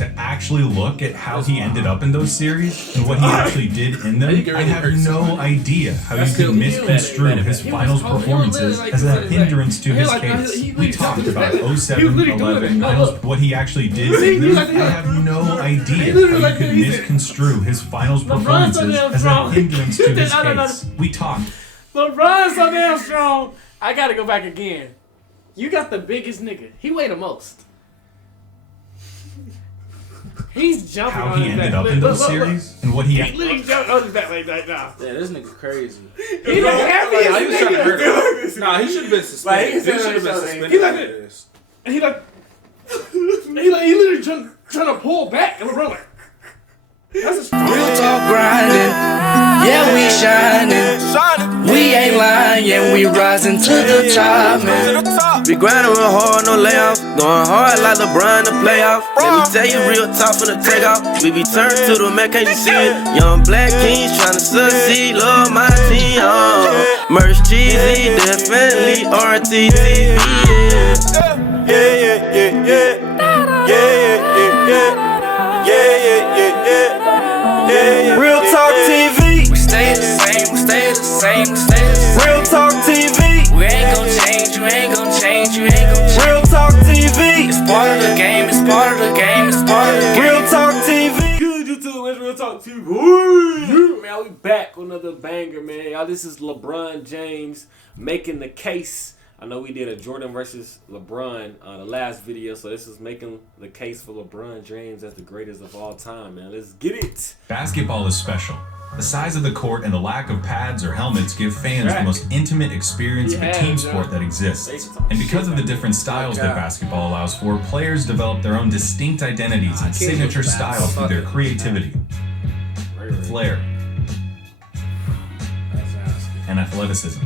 to actually look at how he ended up in those series and what he actually did in them, I have no idea how you could misconstrue his finals performances as a hindrance to his case. We talked about 07, 11, what he actually did in them. I have no idea how you could misconstrue his finals performances as a hindrance to his case. We talked. LeBron's so damn strong. I gotta go back again. You got the biggest nigga. He weighed the most. He's jumping how on he his ended back. up in those series and what he literally jumped on his back like that now. Yeah, this nigga crazy. He the happiest He was trying to hurt him. Nah, he should have been suspended. He should have been suspended. He literally trying to pull back, and LeBron like, that's a strong. Real talk grinding, yeah we shining. We ain't lying, yeah we rising to the top, man. We grinding real hard, no layoff. Going hard like LeBron to playoff. Let me tell you real talk for the takeoff. We be turned to the man, can't you see it? Young black kings trying to succeed, love my team. Merch cheesy, definitely RTTV. Real Talk TV. We stay the same, we stay the same, we stay the same. Real Talk TV. We ain't gon' change, you ain't gon' change, you ain't gon' change. Real Talk TV. It's part of the game, it's part of the game, it's part of the game. Real Talk TV. Good YouTube, it's Real Talk TV. Man, we back with another banger, man. Y'all, this is LeBron James making the case. I know we did a Jordan versus LeBron the last video, so this is making the case for LeBron James as the greatest of all time, man. Let's get it. Basketball is special. The size of the court and the lack of pads or helmets give fans the most intimate experience of a team sport that exists. And because of the different styles that basketball allows for, players develop their own distinct identities and signature styles through their creativity, flair, and athleticism.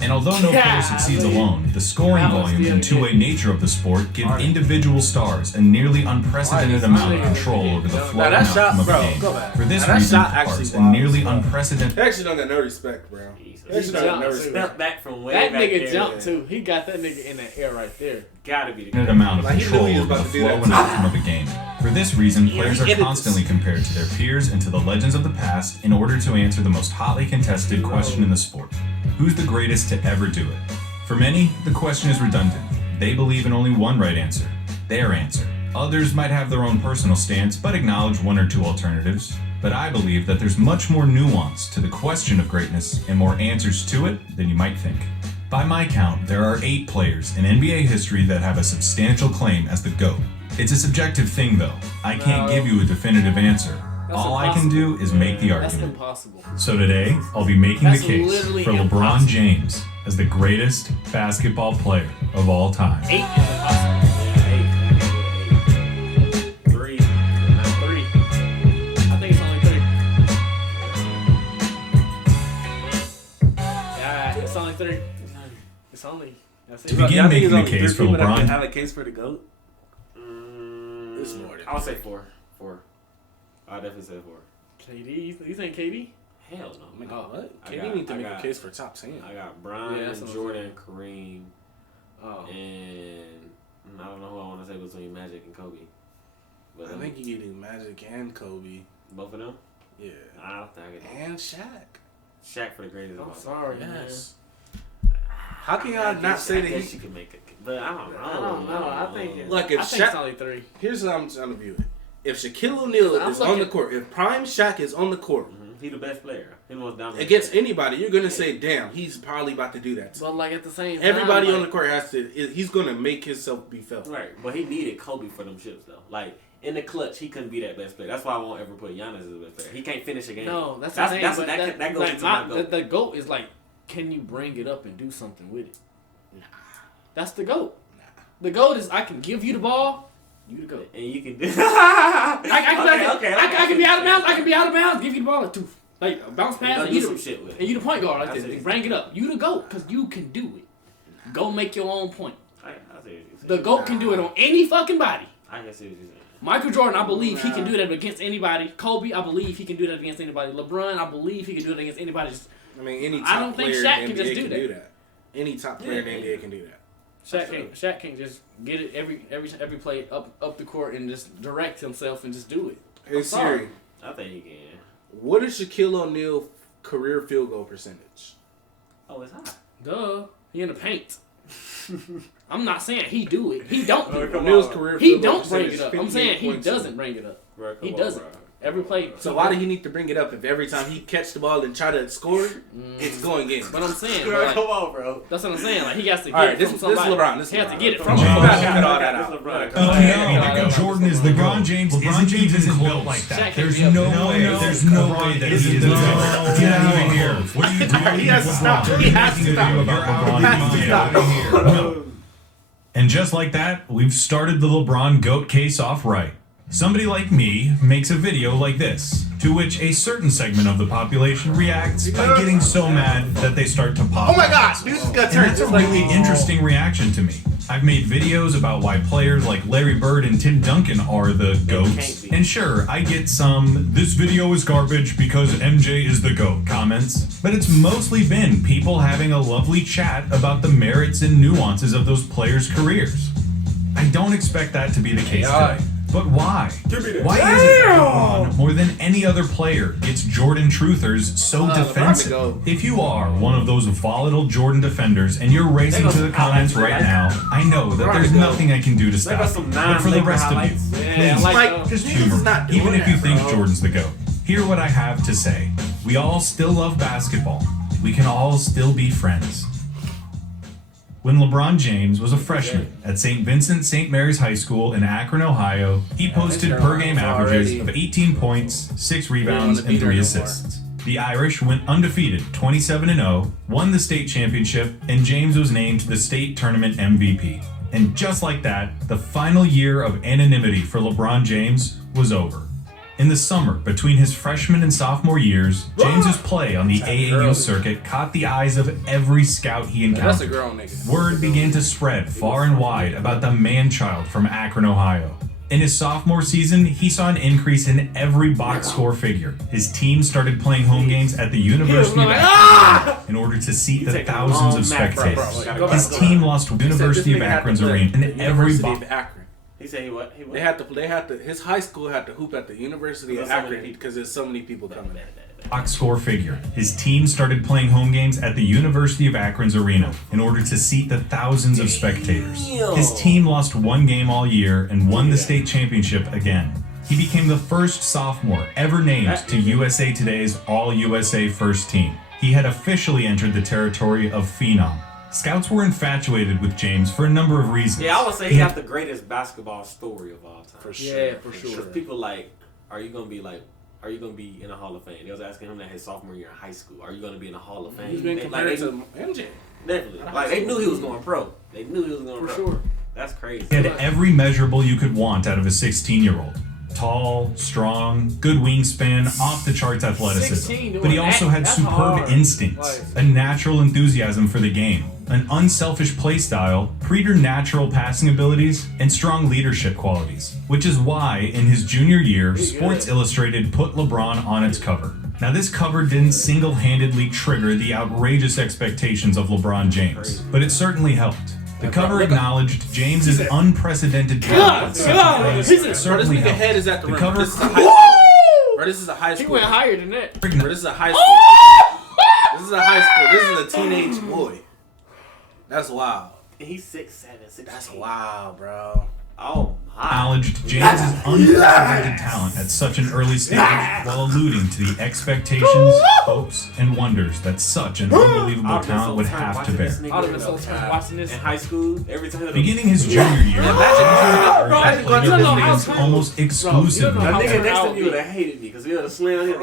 And although no player succeeds alone, the scoring volume and two-way nature of the sport give individual stars a nearly unprecedented amount of control over the flow and outcome of the game. For this reason, a nearly unprecedented... They actually don't got no respect, bro. They actually don't got no respect. Back from way that back nigga there, jumped too. He got that nigga in the air right there. Gotta be the amount of control over the flow and outcome of the game. For this reason, players are constantly compared to their peers and to the legends of the past in order to answer the most hotly contested question in the sport. Who's the greatest to ever do it? For many, the question is redundant. They believe in only one right answer, their answer. Others might have their own personal stance, but acknowledge one or two alternatives. But I believe that there's much more nuance to the question of greatness and more answers to it than you might think. By my count, there are 8 players in NBA history that have a substantial claim as the GOAT. It's a subjective thing though. I can't give you a definitive answer. All I can do is make the argument. That's impossible. So today, I'll be making the case for LeBron James as the greatest basketball player of all time. 8 is impossible. Yeah, 8. 3. Not 3. I think it's only 3. Yeah, it's only 3. It's only. To begin making the case for LeBron, have a case for the GOAT. It's more than. I'll say 4. 4. I definitely say 4. KD? You think KD? Hell no. Oh, what? KD need to make a case for top 10. I got Brian, Jordan, Kareem, and I don't know who I want to say between Magic and Kobe. But I think you can do Magic and Kobe. Both of them? Yeah. I don't think I can. And Shaq. Shaq for the greatest of all time. Sorry, yes. How can y'all not say that he can make it? But I don't know. I think like if Shaq, it's only 3. Here's how I'm trying to view it. If Shaquille O'Neal is on the court, if prime Shaq is on the court, he's the best player. He was down against anybody, you're gonna say, "Damn, he's probably about to do that." But like at the same time, everybody on the court has to. He's gonna make himself be felt. Right, but he needed Kobe for them chips though. Like in the clutch, he couldn't be that best player. That's why I won't ever put Giannis as the best player. He can't finish a game. No, that's the thing. That goes into my GOAT. The GOAT is like, can you bring it up and do something with it? Nah, that's the GOAT. Nah, the GOAT is I can give you the ball. You the GOAT. And you can do I can be out of bounds. I can be out of bounds. Give you the ball to like bounce pass and you some shit with it. And you the point guard like this. Bring it up. You the GOAT because you can do it. Go make your own point. The GOAT can do it on any fucking body. I can see what you're saying. Michael Jordan, I believe he can do that against anybody. Kobe, I believe he can do that against anybody. LeBron, I believe he can do it against anybody. I mean, any top player in the NBA can do that. Any top player in the NBA can do that. Shaq can't just get it every play up the court and just direct himself and just do it. Hey Siri, I think he can. What is Shaquille O'Neal career field goal percentage? Oh, it's high. Duh, he in the paint. I'm not saying he do it. He don't do it. O'Neal's career He field goal don't bring it up. I'm saying he 58.2. doesn't bring it up. Bro, He doesn't. Bro. Every play. So why do he need to bring it up if every time he catch the ball and try to score, it's going in? But I'm saying, Bro, like, come on, bro. that's what I'm saying. Like, he has to get All right, it this from is somebody. LeBron. He has to get it from James. somebody. No, Jordan is the LeBron James. LeBron James isn't built like that. Shaq There's can't be no up there. way. There's no way that he is the GOAT. Get out of here. What are you doing? He has to stop. He has to stop. Get out of here. No. And just like that, we've started the LeBron GOAT case off right. Somebody like me makes a video like this, to which a certain segment of the population reacts by getting so mad that they start to pop. Oh my God, dude, this got turned. That's a really interesting reaction to me. I've made videos about why players like Larry Bird and Tim Duncan are the GOATs. And sure, I get some, this video is garbage because MJ is the GOAT comments. But it's mostly been people having a lovely chat about the merits and nuances of those players' careers. I don't expect that to be the case today. But why? Why is it that LeBron, more than any other player, gets Jordan truthers so defensive? If you are one of those volatile Jordan defenders and you're racing to the comments right now, I know that there's nothing I can do to stop you. But for the rest of you, please, just humor me. Even if you think Jordan's the GOAT. Hear what I have to say. We all still love basketball. We can all still be friends. When LeBron James was a freshman at St. Vincent St. Mary's High School in Akron, Ohio, he posted per-game averages of 18 points, 6 rebounds, and 3 assists. The Irish went undefeated, 27-0, won the state championship, and James was named the state tournament MVP. And just like that, the final year of anonymity for LeBron James was over. In the summer, between his freshman and sophomore years, James's play on the AAU circuit caught the eyes of every scout he encountered. Word began to spread far and wide about the man-child from Akron, Ohio. In his sophomore season, he saw an increase in every box score figure. His team started playing home games at the University of Akron in order to seat the thousands of spectators. His team lost University of Akron's arena in every box. He said he what? They had to. His high school had to hoop at the University of Akron because there's so many people coming. Box score figure. His team started playing home games at the University of Akron's arena in order to seat the thousands of spectators. His team lost one game all year and won the state championship again. He became the first sophomore ever named to USA Today's All-USA First Team. He had officially entered the territory of Phenom. Scouts were infatuated with James for a number of reasons. Yeah, I would say he has the greatest basketball story of all time. For sure. Yeah, for sure. People like, are you gonna be in a Hall of Fame? They was asking him that his sophomore year in high school. Are you gonna be in a Hall of Fame? He's been compared to MJ. Definitely. Like they knew he was going pro. For sure. That's crazy. He had every measurable you could want out of a 16-year-old. Tall, strong, good wingspan, off-the-charts athleticism. But he also had superb instincts, a natural enthusiasm for the game, an unselfish play style, preternatural passing abilities, and strong leadership qualities. Which is why, in his junior year, Sports Illustrated put LeBron on its cover. Now, this cover didn't single-handedly trigger the outrageous expectations of LeBron James, but it certainly helped. The cover acknowledged James's unprecedented talent. Certainly helped. Head is at the cover. This is a high school. He went higher than that. This is a high school. This is a high school. This is a teenage boy. That's wild. And he's 6'7", 6'8". That's wild, bro. Oh my. Acknowledged James's unprecedented talent at such an early stage while alluding to the expectations, hopes, and wonders that such an unbelievable talent would have to bear. I would have been so tired watching this in high school. Every time. Beginning his junior year, James almost exclusively. That nigga next to me would have hated me because he would have slammed him.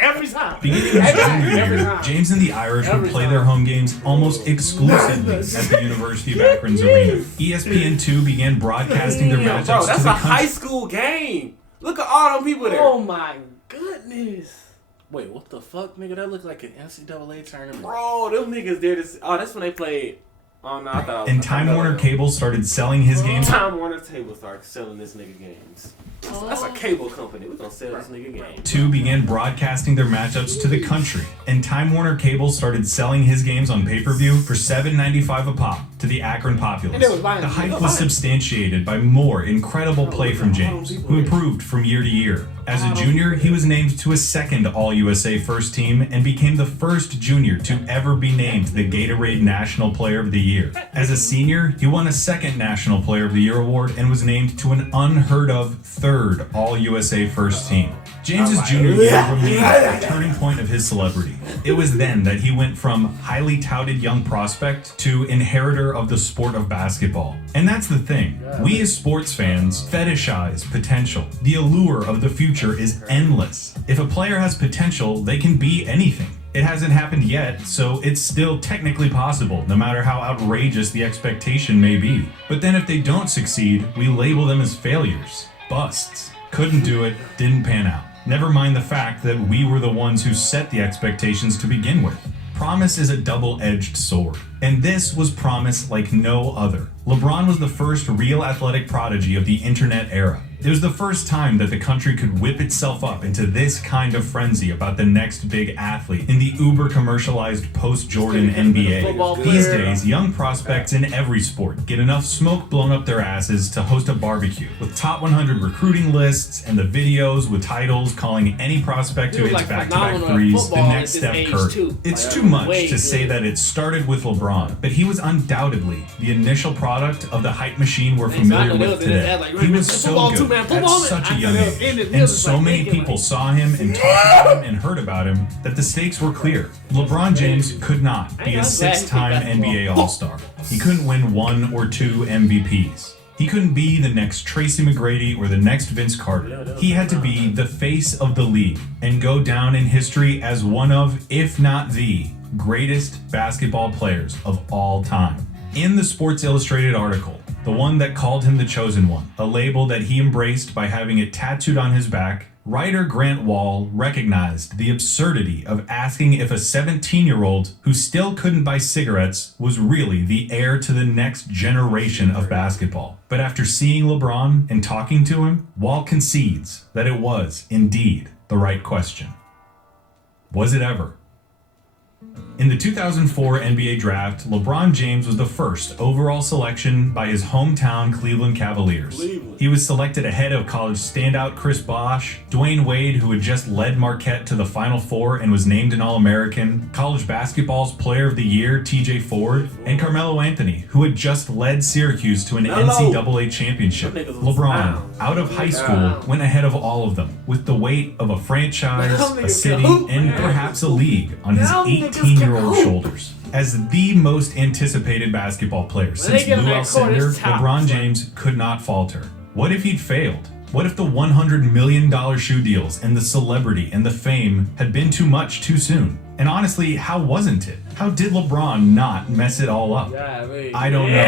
Every time. Beginning his junior year, James and the Irish would play their home games almost exclusively at the University of Akron's arena. ESPN2 began broadcasting their matchups to the country. That's a high school game. Look at all them people there. Oh my goodness. Wait, what the fuck, nigga? That looked like an NCAA tournament. Bro, them niggas there. That's when they played Oh no, I thought. And Time Warner Cable started selling his games. Time Warner Cable started selling this nigga games. That's a cable company. We're gonna sell this nigga games. Two began broadcasting their matchups to the country, and Time Warner Cable started selling his games on pay-per-view for $7.95 a pop to the Akron populace. The hype was substantiated by more incredible play from James, who improved from year to year. As a junior, he was named to a second All-USA first team and became the first junior to ever be named the Gatorade National Player of the Year. As a senior, he won a second National Player of the Year award and was named to an unheard of third All-USA first team. James's junior year remained a turning point of his celebrity. It was then that he went from highly touted young prospect to inheritor of the sport of basketball. And that's the thing. We as sports fans fetishize potential. The allure of the future is endless. If a player has potential, they can be anything. It hasn't happened yet, so it's still technically possible, no matter how outrageous the expectation may be. But then if they don't succeed, we label them as failures, busts. Couldn't do it, didn't pan out. Never mind the fact that we were the ones who set the expectations to begin with. Promise is a double-edged sword, and this was promise like no other. LeBron was the first real athletic prodigy of the internet era. It was the first time that the country could whip itself up into this kind of frenzy about the next big athlete in the uber-commercialized post-Jordan NBA. These days, young prospects in every sport get enough smoke blown up their asses to host a barbecue, with top 100 recruiting lists and the videos with titles calling any prospect who hits back-to-back threes the next Steph Curry. It's too much to say that it started with LeBron, but he was undoubtedly the initial product of the hype machine we're familiar with today. He was so good at such a young age, and so many people saw him and talked about him and heard about him that the stakes were clear. LeBron James could not be a six-time NBA All-Star. He couldn't win 1 or 2 MVPs. He couldn't be the next Tracy McGrady or the next Vince Carter. He had to be the face of the league and go down in history as one of, if not the, greatest basketball players of all time. In the Sports Illustrated article, the one that called him the chosen one, a label that he embraced by having it tattooed on his back, writer Grant Wall recognized the absurdity of asking if a 17-year-old who still couldn't buy cigarettes was really the heir to the next generation of basketball. But after seeing LeBron and talking to him, Wall concedes that it was indeed the right question. Was it ever? In the 2004 NBA draft, LeBron James was the first overall selection by his hometown Cleveland Cavaliers. He was selected ahead of college standout Chris Bosh, Dwayne Wade, who had just led Marquette to the Final Four and was named an All-American, college basketball's Player of the Year TJ Ford, and Carmelo Anthony, who had just led Syracuse to an NCAA championship. LeBron, out of high school, went ahead of all of them, with the weight of a franchise, a city, and perhaps a league on his 18-year-old shoulders. As the most anticipated basketball player since Lou Alcindor, LeBron James could not falter. What if he'd failed? What if the $100 million shoe deals and the celebrity and the fame had been too much too soon? And honestly, how wasn't it? How did LeBron not mess it all up? I don't know.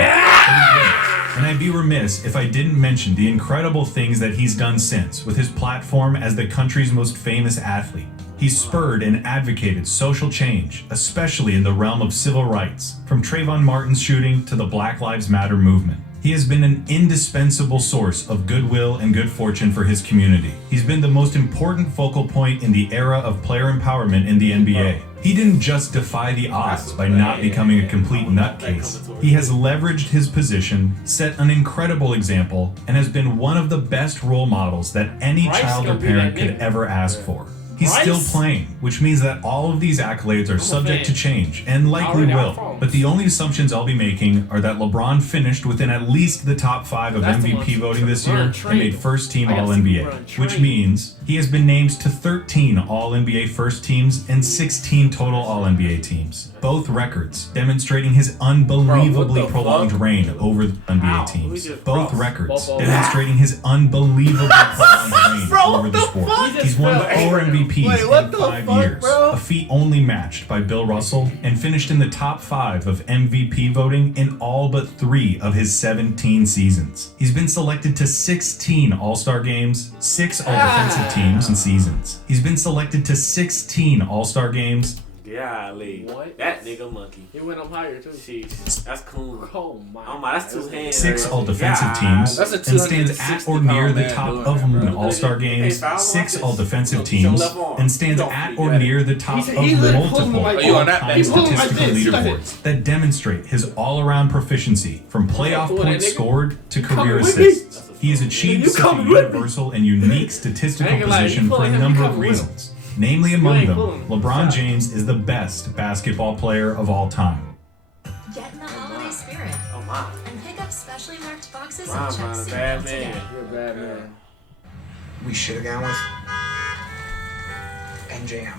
And I'd be remiss if I didn't mention the incredible things that he's done since with his platform as the country's most famous athlete. He spurred and advocated social change, especially in the realm of civil rights, from Trayvon Martin's shooting to the Black Lives Matter movement. He has been an indispensable source of goodwill and good fortune for his community. He's been the most important focal point in the era of player empowerment in the NBA. He didn't just defy the odds by not becoming a complete nutcase. He has leveraged his position, set an incredible example, and has been one of the best role models that any child or parent could ever ask for. He's still playing, which means that all of these accolades are subject to change, and likely will. But the only assumptions I'll be making are that LeBron finished within at least the top 5 of MVP voting this year and made first team All-NBA, which means he has been named to 13 All-NBA first teams and 16 total All-NBA teams. Both records demonstrating his unbelievably prolonged reign over the NBA teams. Both records demonstrating his unbelievably prolonged reign over the sport. He's won 4 MVPs in 5 years, a feat only matched by Bill Russell, and finished in the top 5 of MVP voting in all but 3 of his 17 seasons. He's been selected to 16 All-Star games, 6 All-Defensive teams and seasons. He's been selected to 16 All-Star games, Golly. What? That nigga monkey. He went up higher, too. Sheesh. That's cool. Oh, my. That's 2 hands. 6 all-defensive teams and stands at or near the top of them in All-Star games. 6 all-defensive teams and stands at or near the top of multiple all-time statistical leaderboards that demonstrate his all-around proficiency from playoff points scored to career assists. He has achieved such a universal and unique statistical position for a number of reasons. Namely among them, LeBron James is the best basketball player of all time. Get in the holiday spirit. Oh my. And pick up specially marked boxes Wow, of checks a bad man. You're a bad man. We should have gone with NJM.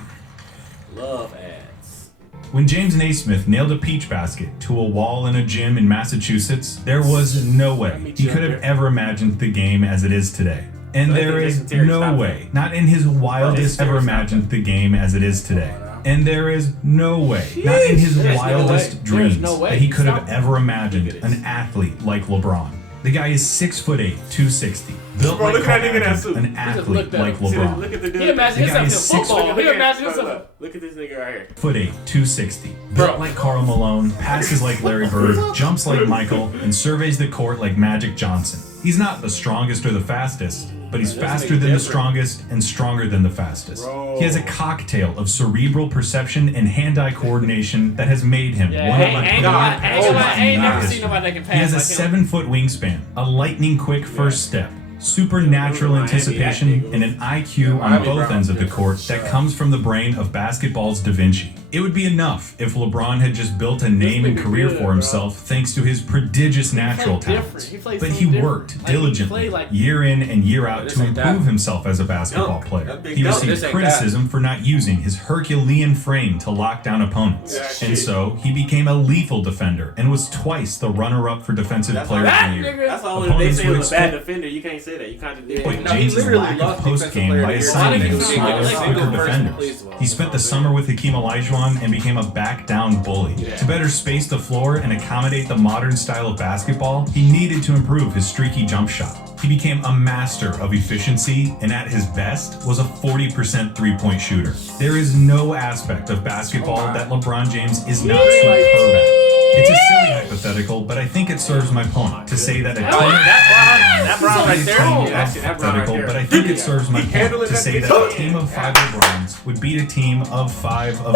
Love ads. When James Naismith nailed a peach basket to a wall in a gym in Massachusetts, there was no way he could have ever imagined the game as it is today. And there is no way, not in his wildest ever imagined the game as it is today. And there is no way, not in his wildest dreams, that he could have ever imagined an athlete like LeBron. The guy is 6'8", 260. Built Bro, like look at that nigga in that suit. an athlete like LeBron. Look at the dude. He imagine himself in football. He imagine himself. Look at this nigga right here. 6'8", 260. Built like Karl Malone, passes like Larry Bird, jumps like Michael, and surveys the court like Magic Johnson. He's not the strongest or the fastest, but he's faster than the strongest and stronger than the fastest. He has a cocktail of cerebral perception and hand-eye coordination that has made him one of I ain't never seen nobody that can pass. He has a 7-foot wingspan, a lightning-quick first step, supernatural anticipation, and an IQ on both ends of the court that comes from the brain of basketball's Da Vinci. It would be enough if LeBron had just built a name and career for himself thanks to his prodigious natural talents. But he worked diligently year in and year out to improve himself as a basketball player. He received criticism for not using his Herculean frame to lock down opponents. And so he became a lethal defender and was twice the runner-up for Defensive Player of the Year. That's all when they say he was a bad defender. You can't say that. You contradict him. James' lack of post-game by assigning him smaller, quicker defenders. He spent the summer with Hakeem Olajuwon and became a back-down bully. To better space the floor and accommodate the modern style of basketball, he needed to improve his streaky jump shot. He became a master of efficiency and at his best was a 40% three-point shooter. There is no aspect of basketball that LeBron James is not superb at. It's a silly hypothetical, but I think it serves my point to say that a team of 5 LeBrons would beat a team of 5 of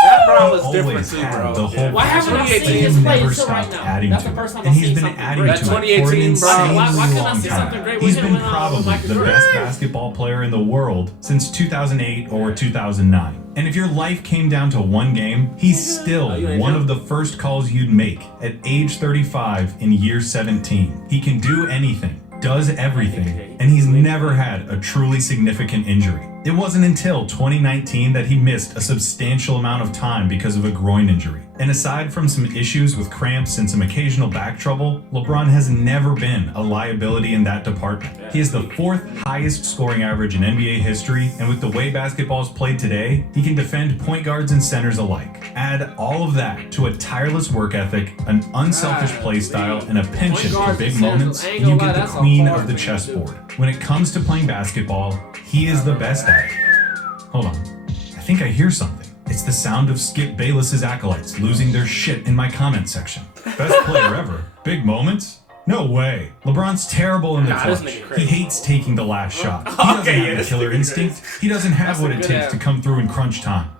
that Brown was different too, bro. Why haven't I seen his play until right now? That's the first time I've seen something great. That 2018, bro. Why couldn't I see something great with him? He's been probably the best basketball player in the world since 2008 or 2009. And if your life came down to one game, he's still one of the first calls you'd make at age 35 in year 17. He can do anything, does everything, and he's never had a truly significant injury. It wasn't until 2019 that he missed a substantial amount of time because of a groin injury. And aside from some issues with cramps and some occasional back trouble, LeBron has never been a liability in that department. He has the 4th highest scoring average in NBA history, and with the way basketball is played today, he can defend point guards and centers alike. Add all of that to a tireless work ethic, an unselfish play style, and a penchant for big moments, and you get the queen of the chessboard. When it comes to playing basketball, he is the best at it. Hold on, I think I hear something. It's the sound of Skip Bayless's acolytes losing their shit in my comment section. Best player ever. Big moments? No way. LeBron's terrible in the clutch. He hates taking the last shot. He doesn't have a killer instinct. He doesn't have what it takes to come through in crunch time.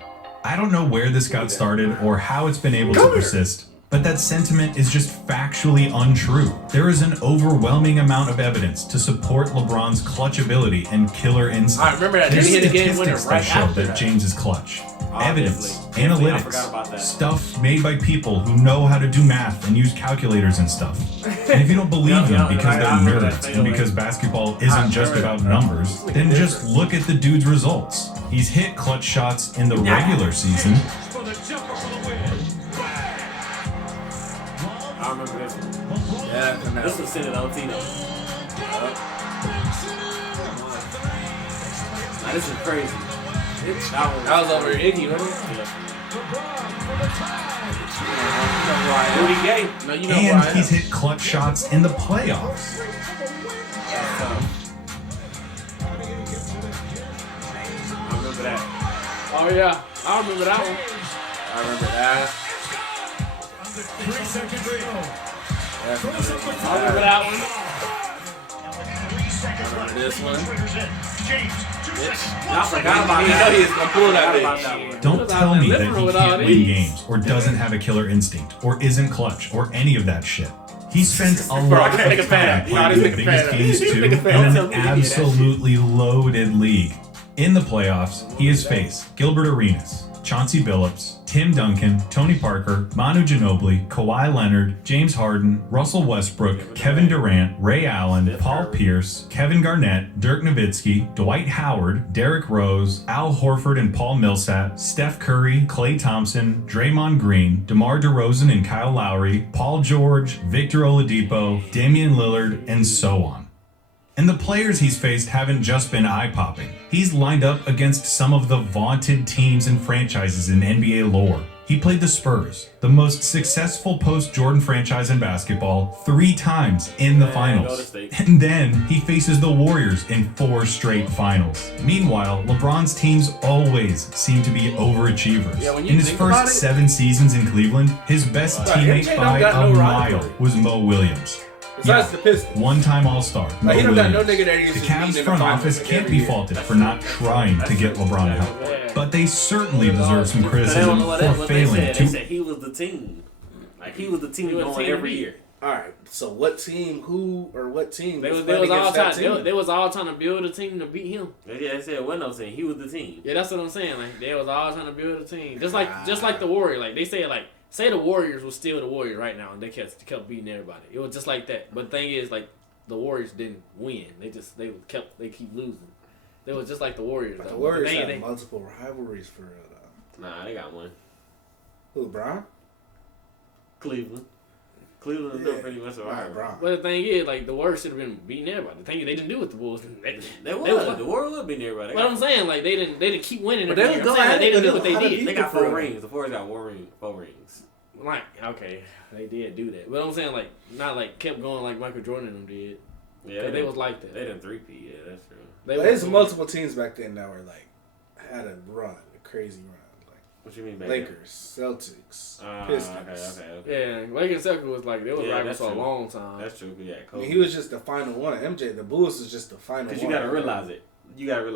I don't know where this got started or how it's been able to persist, but that sentiment is just factually untrue. There is an overwhelming amount of evidence to support LeBron's clutch ability and killer instinct. I remember that. He hit a game winner right after that James is clutch. Evidence, analytics, stuff made by people who know how to do math and use calculators and stuff. And if you don't believe them because they're nerds and because basketball isn't just about numbers, then just look at the dude's results. He's hit clutch shots in the regular season. I remember this one. Yeah, this was Senate on Tino. Now, this is crazy. That was over Iggy, wasn't it? Yeah. And he's hit clutch shots in the playoffs. I remember that. Oh yeah, I remember that one. I remember that. Under 3 seconds to go. I remember that one. I remember this one. I forgot about that. He was gonna pull that bitch. Don't tell me that he can't win games, or doesn't have a killer instinct, or isn't clutch, or any of that shit. He spent a lot of time playing the biggest games too in an absolutely loaded league. In the playoffs, he has faced Gilbert Arenas, Chauncey Billups, Tim Duncan, Tony Parker, Manu Ginobili, Kawhi Leonard, James Harden, Russell Westbrook, Kevin Durant, Ray Allen, Paul Pierce, Kevin Garnett, Dirk Nowitzki, Dwight Howard, Derrick Rose, Al Horford and Paul Millsap, Steph Curry, Klay Thompson, Draymond Green, DeMar DeRozan and Kyle Lowry, Paul George, Victor Oladipo, Damian Lillard, and so on. And the players he's faced haven't just been eye-popping. He's lined up against some of the vaunted teams and franchises in NBA lore. He played the Spurs, the most successful post-Jordan franchise in basketball, 3 times in the finals. And then he faces the Warriors in 4 straight finals. Meanwhile, LeBron's teams always seem to be overachievers. In his first 7 seasons in Cleveland, his best teammate by a mile was Mo Williams. Besides the Pistons. One-time All-Star. Like, he don't got no nigga that the Cavs front office can't be faulted for not trying to get LeBron help, but they certainly deserve some criticism for failing to. They said he was the team. Like, he was the team going every year. All right. So what team? What team? They was all trying to build a team to beat him. Yeah, they said it wasn't no team. He was the team. Yeah, that's what I'm saying. Like, they was all trying to build a team, just like the Warriors. Like, they said, like, say the Warriors was still the Warriors right now, and they kept beating everybody. It was just like that. But the thing is, like, the Warriors didn't win. They keep losing. They was just like the Warriors. But the Warriors have multiple rivalries for real though. Nah, they got one. Who, LeBron? Cleveland is doing pretty much alright. But the thing is, like, the Warriors should have been beating everybody. The thing is, they didn't do what the Bulls did. The Warriors would beating everybody. But I'm saying, like, they didn't keep winning. But they didn't do what they did. They got 4 rings. The Warriors got 4 rings. Like, okay, they did do that. But I'm saying, like, not like kept going like Michael Jordan and them did. Yeah, they was like that. They didn't 3-peat. Yeah, that's true. There's multiple teams back then that were like had a crazy run. Like, what you mean, Lakers, Celtics, Pistons. Okay. Yeah, Lakers and Celtics was like they were rivals for a long time. That's true. Yeah, I mean, he was just the final one. The Bulls was just the final one. Because you gotta realize it. You either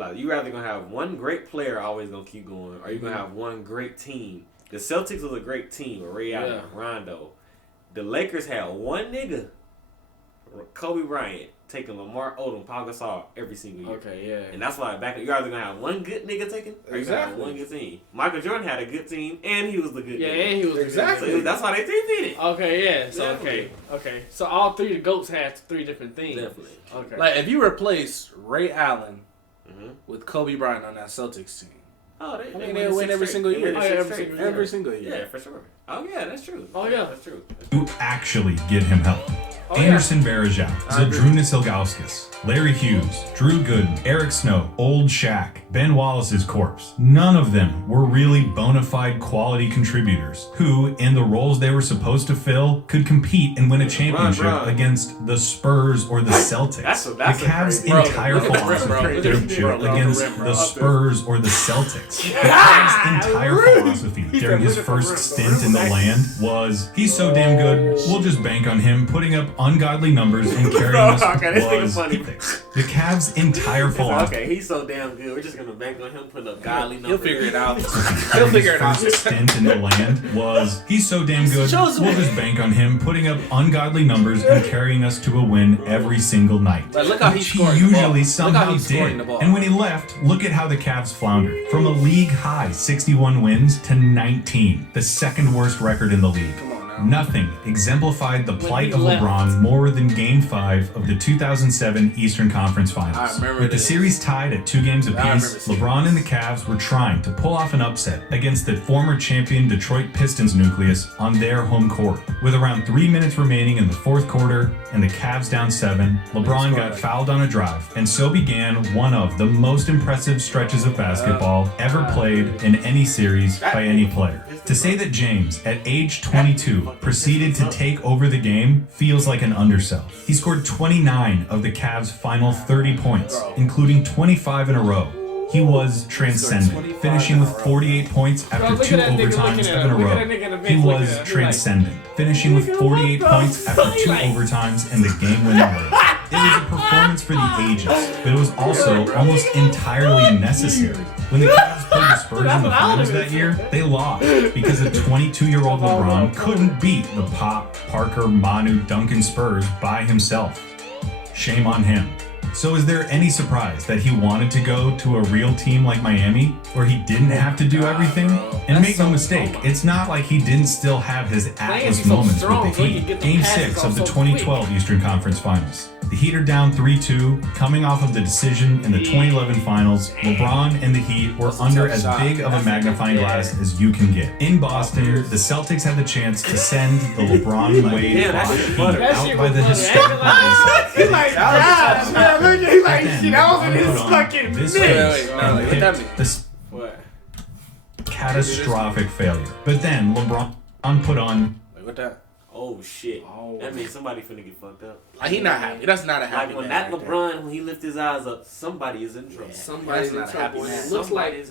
gonna have one great player always gonna keep going, or you gonna have one great team. The Celtics was a great team with Ray Allen, Rondo. The Lakers had one nigga, Kobe Bryant, taking Lamar Odom, Paul Gasol every single year. Okay, yeah. And that's why you're either gonna have one good nigga taking, or you're gonna have one good team. Michael Jordan had a good team, and he was the good nigga. And he was exactly. So that's why they 3-peated. Okay, yeah. So okay. So all 3 of the GOATs had 3 different things. Definitely. Okay. Like if you replace Ray Allen with Kobe Bryant on that Celtics team. Oh, they win every single year. Every single year. Yeah, for sure. Oh yeah, that's true. Oh yeah, that's true. To actually get him help. Anderson Varejao, Zydrunas Ilgauskas, Larry Hughes, Drew Gooden, Eric Snow, Old Shaq, Ben Wallace's corpse. None of them were really bona fide quality contributors who, in the roles they were supposed to fill, could compete and win a championship against the Spurs or the Celtics. The Cavs' entire philosophy against the Spurs or the Celtics. The Cavs' entire philosophy during his first stint in the land was, he's so damn good, we'll just bank on him putting up ungodly numbers and carrying us was the Cavs' entire philosophy. Okay, he's so damn good. We're just gonna bank on him putting up godly numbers. He'll figure it out. First stint in the land was, he's so damn good, we'll just bank on him putting up ungodly numbers and carrying us to a win every single night. But look how which he usually somehow did. And when he left, look at how the Cavs floundered. From a league high 61 wins to 19, the second worst record in the league. Nothing exemplified the plight of LeBron more than Game 5 of the 2007 Eastern Conference Finals. With the series tied at 2 games apiece, LeBron and the Cavs were trying to pull off an upset against the former champion Detroit Pistons nucleus on their home court. With around 3 minutes remaining in the 4th quarter and the Cavs down 7, LeBron got fouled on a drive, and so began one of the most impressive stretches of basketball ever played in any series by any player. To say that James, at age 22, proceeded to take over the game feels like an undersell. He scored 29 of the Cavs' final 30 points, including 25 in a row. He was transcendent, finishing with 48 points after 2 overtimes in a row. He was transcendent, finishing with 48 points after 2 overtimes and the game-winning run. It was a performance for the ages, but it was also almost entirely necessary. When the Cavs played the Spurs in the finals that year, they lost because a 22-year-old LeBron couldn't beat the Pop, Parker, Manu, Duncan Spurs by himself. Shame on him. So is there any surprise that he wanted to go to a real team like Miami, where he didn't have to do everything? And make no mistake, it's not like he didn't still have his Atlas moments with the Heat. Game 6 of the 2012 Eastern Conference Finals. The Heat are down 3-2, coming off of the decision in the 2011 Finals. LeBron and the Heat were under as big of a magnifying glass as you can get. In Boston, the Celtics had the chance to send the LeBron Wade Heat out by the historic Lakers. He's like, he's like, shit, I was in his fucking this catastrophic failure. But then LeBron put on. Wait, what that? Oh shit! That means somebody finna get fucked up. Like he not happy. That's not a happy. Like when that LeBron, when he lift his eyes up, somebody is in trouble. Yeah, somebody's in trouble. It looks like it's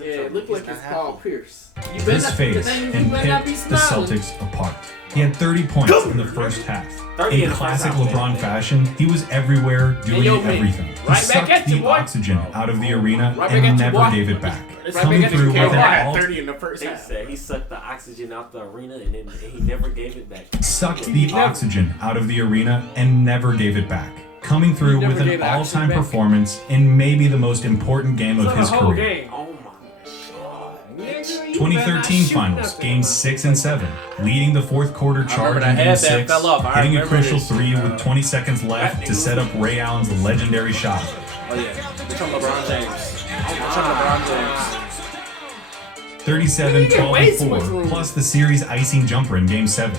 Paul Pierce. This phase and picked the Celtics apart. He had 30 points in the first half. In classic LeBron fashion, he was everywhere doing everything. He sucked the oxygen out of the arena and never gave it back. Coming through with an 30 in the first half. They said he sucked the oxygen out the arena and then he never gave it back. Sucked the oxygen out of the arena and never gave it back. Coming through with an all-time performance in maybe the most important game of his career. 2013 Finals, Games 6 and 7, leading the fourth quarter charge in Game 6, hitting a crucial 3 with 20 seconds left to set up Ray Allen's legendary shot. Oh yeah, they're talking LeBron James. They're talking LeBron James. 37-12-4, plus the series icing jumper in Game 7.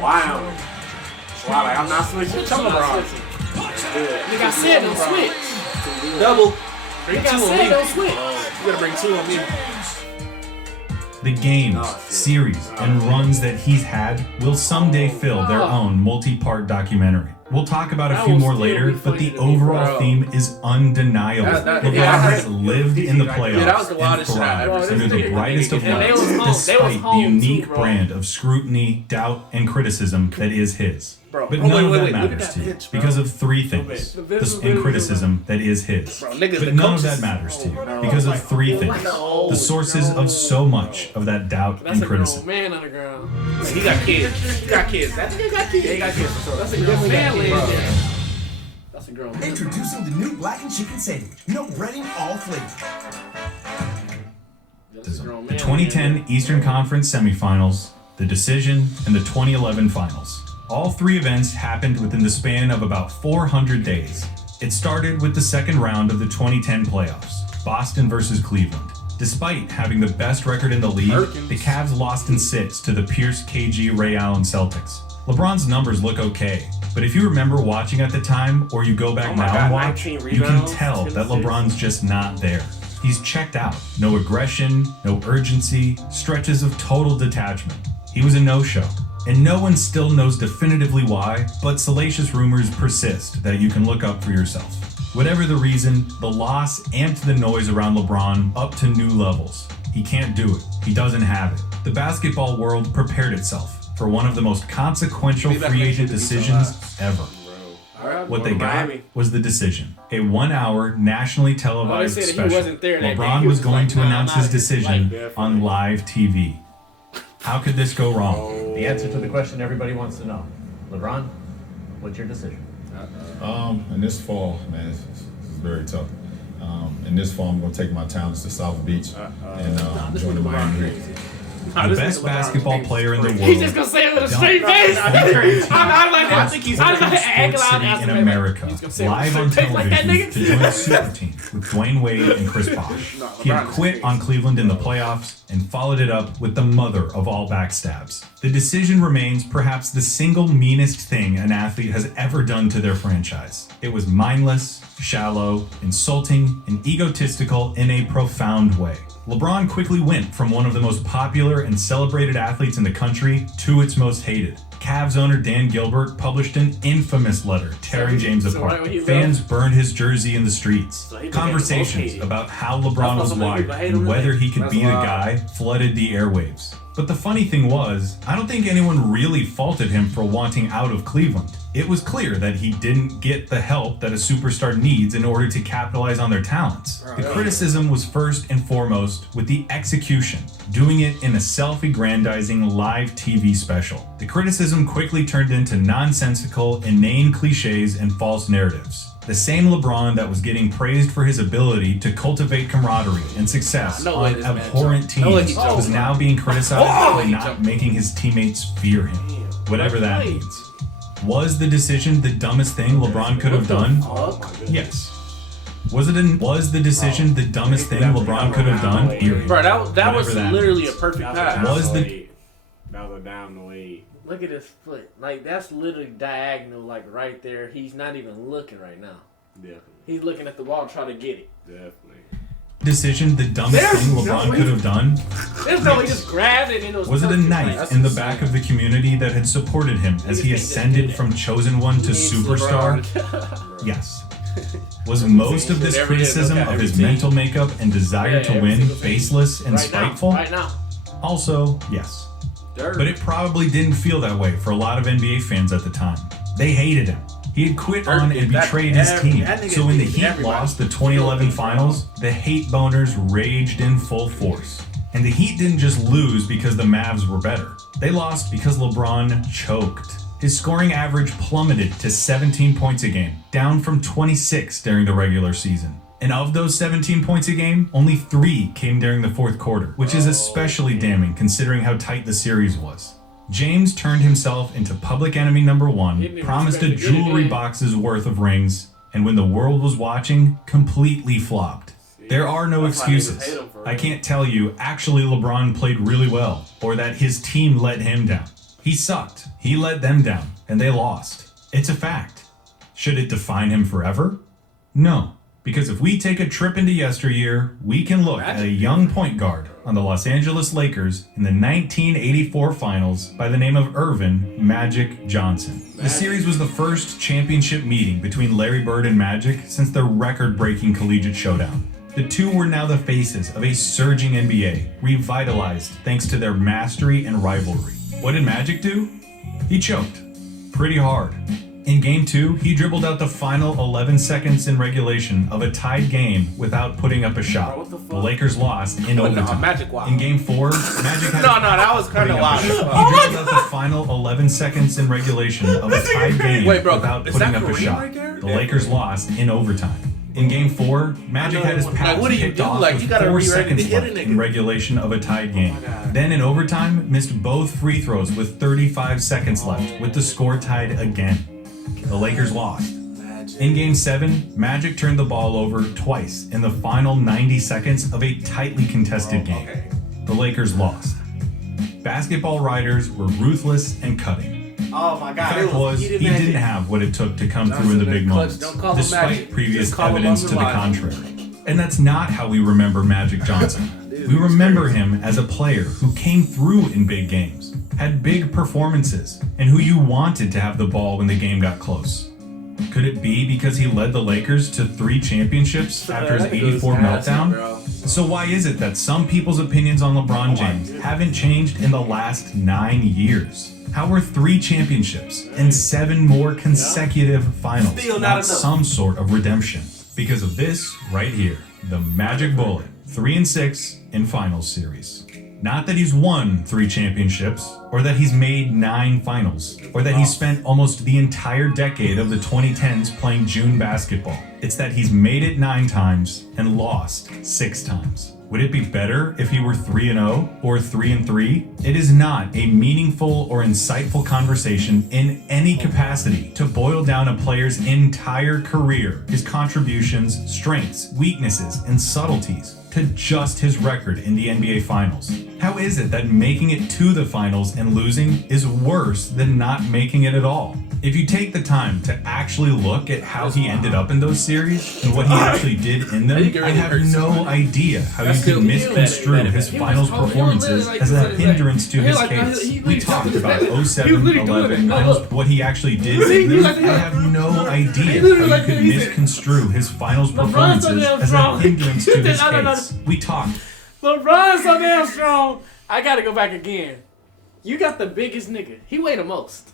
Wow, like I'm not switching. Talking LeBron. Nigga, I said don't switch. Double. Nigga, I said don't switch. You gotta bring 2 on me. The games, series, and runs that he's had will someday fill their own multi-part documentary. We'll talk about a few more later, but the overall theme is undeniable. LeBron has lived in the playoffs and thrived under the brightest of lights, despite the unique brand of scrutiny, doubt, and criticism that is his. But none of that matters to you because of 3 things. And criticism that is his. But none of that matters to you because of 3 things. The sources of so much of that doubt and criticism. Man on the ground. He got kids. He got kids. That nigga got kids. Yeah, he got kids. That's a grown man. That's a grown man. Introducing the new blackened chicken sandwich. No breading, all flavor. 2010 Eastern Conference Semifinals, the decision, and the 2011 Finals. All 3 events happened within the span of about 400 days. It started with the second round of the 2010 playoffs, Boston versus Cleveland. Despite having the best record in the league, the Cavs lost in 6 to the Pierce, KG, Ray Allen Celtics. LeBron's numbers look okay, but if you remember watching at the time, or you go back now and watch, you can tell that LeBron's just not there. He's checked out. No aggression, no urgency, stretches of total detachment. He was a no-show. And no one still knows definitively why, but salacious rumors persist that you can look up for yourself. Whatever the reason, the loss amped the noise around LeBron up to new levels. He can't do it. He doesn't have it. The basketball world prepared itself for one of the most consequential free agent decisions ever. What they got was the decision. A 1-hour nationally televised special. LeBron was going to announce his decision on live TV. How could this go wrong? The answer to the question everybody wants to know. LeBron, what's your decision? In this fall, man, it's very tough. In this fall, I'm going to take my talents to South Beach and join the Miami Heat. The best basketball player in the world. He's just gonna say it with a straight face. I think he's in America, live on television to join the super team with Dwayne Wade and Chris Bosh. He had quit on Cleveland in the playoffs and followed it up with the mother of all backstabs. The decision remains perhaps the single meanest thing an athlete has ever done to their franchise. It was mindless, shallow, insulting, and egotistical in a profound way. LeBron quickly went from one of the most popular and celebrated athletes in the country to its most hated. Cavs owner Dan Gilbert published an infamous letter tearing James apart. Fans burned his jersey in the streets. Conversations about how LeBron was wired and whether he could be the guy flooded the airwaves. But the funny thing was, I don't think anyone really faulted him for wanting out of Cleveland. It was clear that he didn't get the help that a superstar needs in order to capitalize on their talents. The criticism was first and foremost with the execution, doing it in a self-aggrandizing live TV special. The criticism quickly turned into nonsensical, inane cliches and false narratives. The same LeBron that was getting praised for his ability to cultivate camaraderie and success on abhorrent teams was now being criticized for not making his teammates fear him, whatever that means. Was the decision the dumbest thing LeBron could have done? Yes. Was the decision the dumbest thing LeBron could have done? Bro, that was literally a perfect pass. That was a down the way. Look at his foot. Like, that's literally diagonal, like, right there. He's not even looking right now. Definitely. He's looking at the ball trying to get it. Definitely. Decision the dumbest thing LeBron could have done? There's no way he just grabbed it and it was it a knife in the back of the community that had supported him as he ascended from chosen one to superstar? Yes. Was most of this criticism of his mental makeup and desire to win baseless and spiteful? Right now. Also, yes. But it probably didn't feel that way for a lot of NBA fans at the time. They hated him. He had quit on and betrayed his team. So when the Heat lost the 2011 finals, the hate boners raged in full force. And the Heat didn't just lose because the Mavs were better. They lost because LeBron choked. His scoring average plummeted to 17 points a game, down from 26 during the regular season. And of those 17 points a game, only 3 came during the fourth quarter, which is especially damning considering how tight the series was. James turned himself into public enemy number 1, promised a jewelry box's worth of rings, and when the world was watching, completely flopped. There are no excuses. I can't tell you actually LeBron played really well, or that his team let him down. He sucked, he let them down, and they lost. It's a fact. Should it define him forever? No. Because if we take a trip into yesteryear, we can look at a young point guard on the Los Angeles Lakers in the 1984 finals by the name of Earvin Magic Johnson. The series was the first championship meeting between Larry Bird and Magic since their record-breaking collegiate showdown. The two were now the faces of a surging NBA, revitalized thanks to their mastery and rivalry. What did Magic do? He choked. Pretty hard. In Game 2, he dribbled out the final 11 seconds in regulation of a tied game without putting up a shot. The Lakers lost in overtime. In Game 4, Magic had that was kind of wild. He dribbled out the final 11 seconds in regulation of a tied game without putting up a shot. The Lakers lost in overtime. In Game 4, Magic had his pass picked off with 4 seconds left in regulation of a tied game. Then in overtime, missed both free throws with 35 seconds left, with the score tied again. The Lakers lost. In Game 7, Magic turned the ball over twice in the final 90 seconds of a tightly contested game. The Lakers lost. Basketball writers were ruthless and cutting. Oh my God! The fact was, he didn't have what it took to come through in the big moments, despite previous evidence to the contrary. And that's not how we remember Magic Johnson. We remember him as a player who came through in big games, had big performances, and who you wanted to have the ball when the game got close. Could it be because he led the Lakers to 3 championships after his 84 meltdown? So why is it that some people's opinions on LeBron James haven't changed in the last 9 years? How were 3 championships and 7 more consecutive finals not some sort of redemption? Because of this right here, the Magic Bullet, 3-6 in finals series. Not that he's won 3 championships, or that he's made 9 finals, or that he spent almost the entire decade of the 2010s playing June basketball. It's that he's made it 9 times and lost 6 times. Would it be better if he were 3-0 or 3-3? It is not a meaningful or insightful conversation in any capacity to boil down a player's entire career, his contributions, strengths, weaknesses, and subtleties, to just his record in the NBA Finals. How is it that making it to the finals and losing is worse than not making it at all? If you take the time to actually look at how he ended up in those series and what he actually did in them, I have no idea how you could misconstrue his finals performances as a hindrance to his case. We talked about 07, 11, what he actually did in them. I have no idea how you could misconstrue his finals performances as a hindrance to his case. We talked. LeBron's so damn strong. I gotta go back again. You got the biggest nigga. He weighed the most.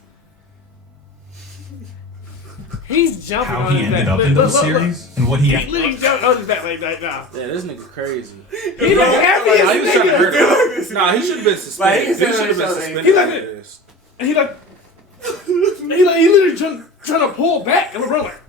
He's jumping how on he his ended back. up in those series and what he literally jumped on his back like that now. Yeah, this nigga crazy. He the happiest he was trying to hurt him. Nah, he should have been suspended. He should have been suspended. He literally trying to pull back, and LeBron like,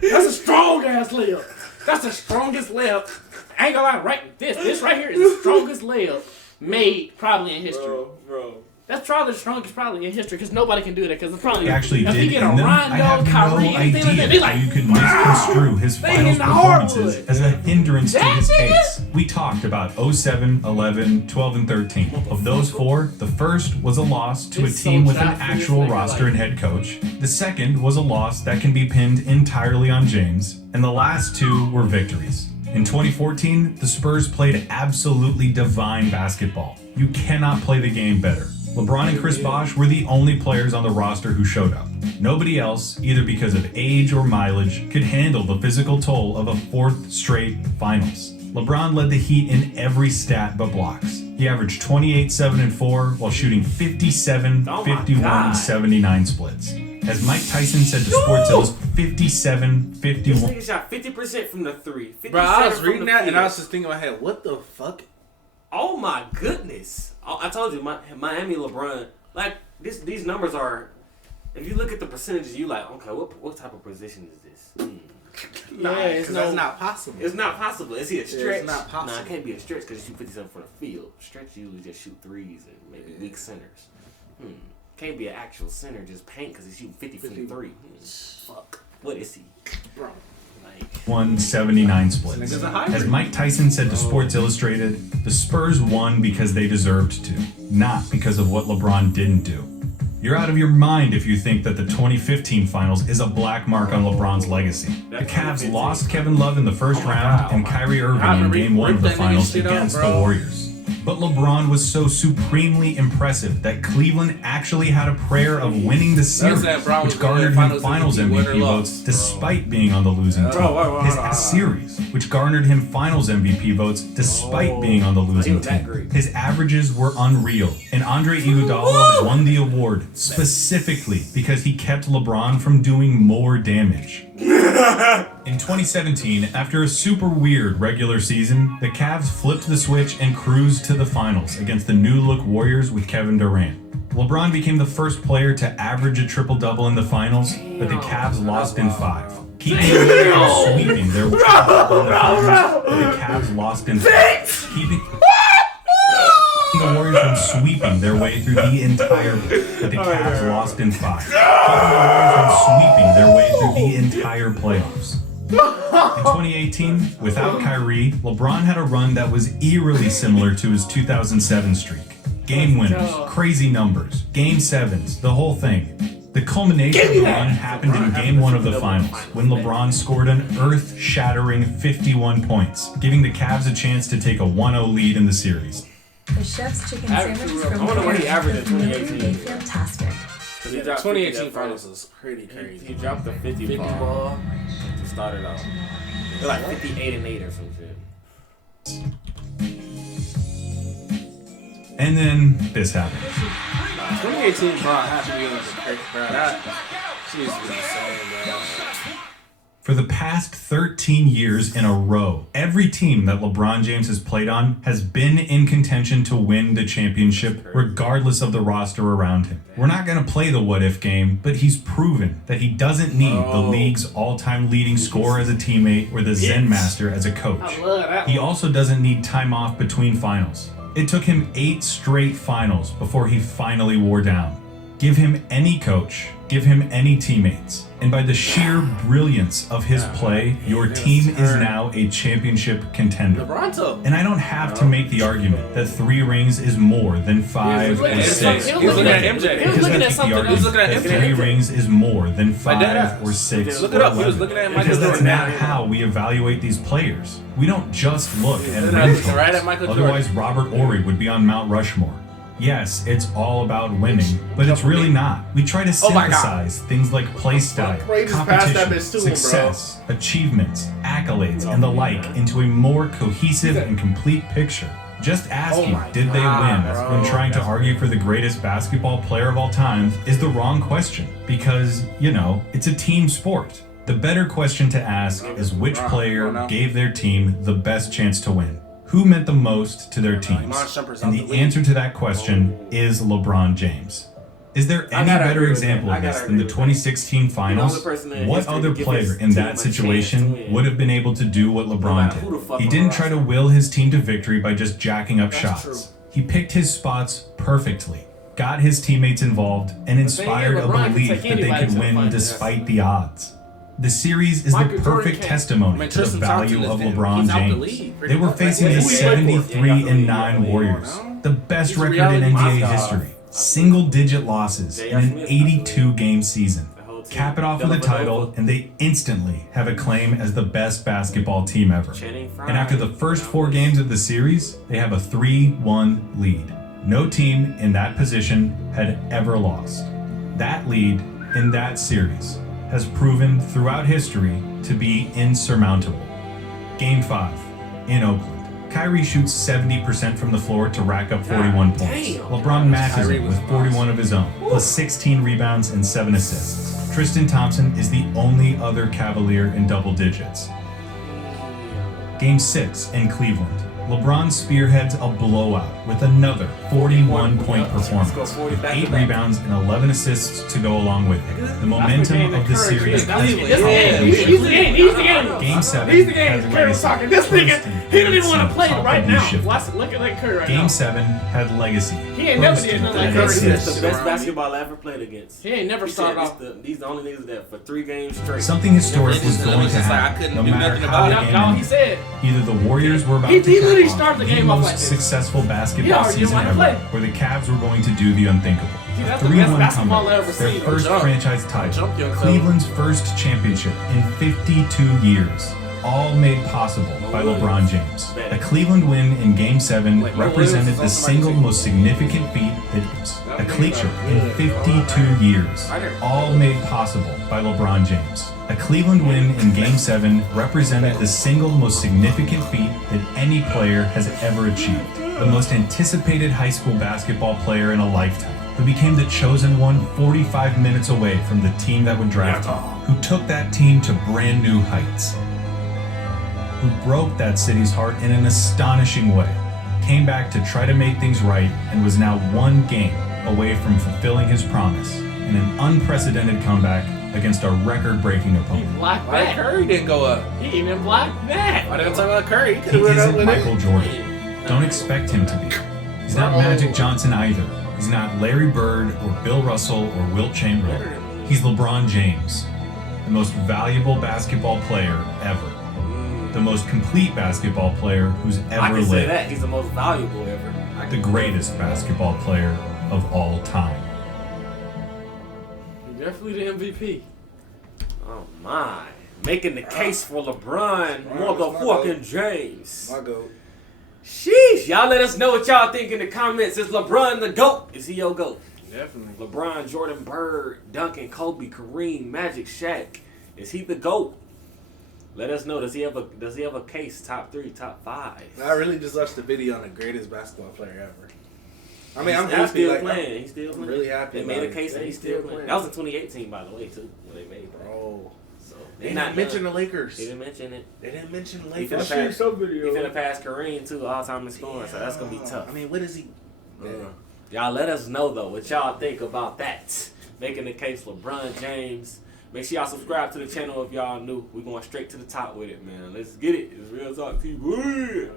that's a strong ass layup. That's the strongest layup. I ain't gonna lie, right? This right here is the strongest layup made probably in history. Bro. That's probably the strongest probably in history because nobody can do that because it's probably he actually if did we get a in them. Rondo, I have Kyrie, no anything like that, idea like, how you could misconstrue his finals performances as a hindrance to his case. We talked about 07, 11, 12, and 13. Of those four, the first was a loss to a team with an actual roster and head coach. The second was a loss that can be pinned entirely on James. And the last two were victories. In 2014, the Spurs played absolutely divine basketball. You cannot play the game better. LeBron and Chris Bosh were the only players on the roster who showed up. Nobody else, either because of age or mileage, could handle the physical toll of a fourth straight finals. LeBron led the Heat in every stat but blocks. He averaged 28, 7, and 4 while shooting 57, 51, and 79 splits. As Mike Tyson said to Sports Illustrated, 57, 51. This nigga shot 50% from the three. Bro, I was reading that and I was just thinking in my head, what the fuck? Oh my goodness. I told you, Miami LeBron, like, these numbers are, if you look at the percentages, you like, okay, what type of position is this? Because that's not possible. It's not possible. Is he a stretch? Yeah, it's not possible. Nah, it can't be a stretch because you shoot 57 from the field. Stretch usually just shoot threes and maybe weak centers. Can't be an actual center, just paint because he's shooting 50 from three. Fuck. What is he? Bro. 179 splits. As Mike Tyson said to Sports Illustrated, the Spurs won because they deserved to, not because of what LeBron didn't do. You're out of your mind if you think that the 2015 finals is a black mark on LeBron's legacy. The Cavs lost Kevin Love in the first round and Kyrie Irving in Game 1 of the finals against the Warriors. But LeBron was so supremely impressive that Cleveland actually had a prayer of winning the series, which garnered him Finals MVP votes despite being on the losing team. His series, which garnered him Finals MVP votes despite being on the losing team. His averages were unreal, and Andre Iguodala won the award specifically because he kept LeBron from doing more damage. In 2017, after a super weird regular season, the Cavs flipped the switch and cruised to the finals against the new-look Warriors with Kevin Durant. LeBron became the first player to average a triple-double in the finals, but the Cavs lost in 5. Keeping the Warriors sweeping their triple-double in the finals, but the Cavs lost in 5. Keeping the Warriors from sweeping their way through the entire, but the Cavs lost in 5. Keeping the Warriors from sweeping their way through the entire playoffs. In 2018, without Kyrie, LeBron had a run that was eerily similar to his 2007 streak. Game winners, crazy numbers, game 7s, the whole thing. The culmination of the run happened in Game 1 of the finals, when LeBron scored an earth-shattering 51 points, giving the Cavs a chance to take a 1-0 lead in the series. The chef's chicken sandwiches from I wonder what he averaged in 2018. Fantastic. 2018 finals was pretty crazy. He dropped the 50 ball to start it off. They're like 58 and 8 or some shit. And then this happened. 2018 brought had to be on the crazy crowd. That she used to be insane, bro. For the past 13 years in a row, every team that LeBron James has played on has been in contention to win the championship, regardless of the roster around him. We're not going to play the what-if game, but he's proven that he doesn't need the league's all-time leading scorer as a teammate or the Zen Master as a coach. He also doesn't need time off between finals. It took him 8 straight finals before he finally wore down. Give him any coach, give him any teammates, and by the sheer brilliance of his play, your team is now a championship contender. And I don't have to make the argument that 3 rings is more than 5 or 6. He was looking at MJ. Because that's the argument that 3 rings is more than 5 or 6 Look or it up. He was 11. looking at Michael Because that's Jordan. not how we evaluate these players. We don't just look at ring totals. Right at Michael Jordan. Otherwise, Robert Horry would be on Mount Rushmore. Yes, it's all about winning, but it's really not. We try to synthesize things like play style, competition, success, achievements, accolades, and the like into a more cohesive and complete picture. Just asking, did they win, when trying to argue for the greatest basketball player of all time is the wrong question, because, you know, it's a team sport. The better question to ask is which player gave their team the best chance to win. Who meant the most to their teams? And the answer to that question is LeBron James. Is there any better example of this than the 2016 finals? What other player in that situation would have been able to do what LeBron did? He didn't try to will his team to victory by just jacking up shots. He picked his spots perfectly, got his teammates involved, and inspired a belief that they could win despite the odds. The series is the perfect testimony to the value of LeBron James. They were facing the 73-9 Warriors, the best record in NBA history, single-digit losses in an 82-game season. Cap it off with a title, and they instantly have a claim as the best basketball team ever. And after the first 4 games of the series, they have a 3-1 lead. No team in that position had ever lost. That lead in that series has proven throughout history to be insurmountable. Game 5 in Oakland. Kyrie shoots 70% from the floor to rack up 41 points. LeBron matches it with 41 of his own, plus 16 rebounds and 7 assists. Tristan Thompson is the only other Cavalier in double digits. Game 6 in Cleveland. LeBron spearheads a blowout with another 41-point performance, with 8 rebounds and 11 assists to go along with it. The momentum of the series has Game 7 had legacy. This nigga, he don't even want to play right now. Look at that Curry right now. Game 7 had legacy. He ain't never did nothing like Curry. That's the best basketball I ever played against. He ain't never started off. These the only niggas that for 3 games straight. Something historic was going to happen, no matter how it ended. Either the Warriors were about to cap off the most successful basketball season ever, or the Cavs were going to do the unthinkable. A 3-1 comeback, their first franchise title, Cleveland's first championship in 52 years, all made possible by LeBron James. A Cleveland win in Game 7 represented the single most significant feat that a clincher in 52 years, all made possible by LeBron James. A Cleveland win in Game 7 represented the single most significant feat that any player has ever achieved. The most anticipated high school basketball player in a lifetime, who became the chosen one 45 minutes away from the team that would draft him, who took that team to brand new heights, who broke that city's heart in an astonishing way, came back to try to make things right, and was now 1 game away from fulfilling his promise in an unprecedented comeback against a record-breaking opponent. Why Curry didn't go up? He even blocked that. Why didn't I talk about Curry? He isn't Michael Jordan. Don't expect him to be. He's not Magic Johnson either. He's not Larry Bird or Bill Russell or Wilt Chamberlain. He's LeBron James, the most valuable basketball player ever. The most complete basketball player who's ever I can lived. say that. He's the most valuable ever. The greatest basketball player of all time. Definitely the MVP. Oh my. Making the case for LeBron motherfucking James. My GOAT. Sheesh. Y'all let us know what y'all think in the comments. Is LeBron the GOAT? Is he your GOAT? Definitely. LeBron, Jordan, Bird, Duncan, Kobe, Kareem, Magic, Shaq. Is he the GOAT? Let us know. Does he have a case? Top 3, top 5? I really just watched the video on the greatest basketball player ever. I mean, I'm happy. still playing. He's still playing. I'm really happy. They made a case that he's still playing. That was in 2018, by the way, too. When they made that. Bro. So They didn't mention the Lakers. They didn't mention it. They didn't mention the He Lakers. finna pass Kareem too, all time in scoring. So that's gonna be tough. I mean, what is he? Y'all let us know though what y'all think about that. Making the case LeBron James. Make sure y'all subscribe to the channel if y'all new. We're going straight to the top with it, man. Let's get it. It's Real Talk TV.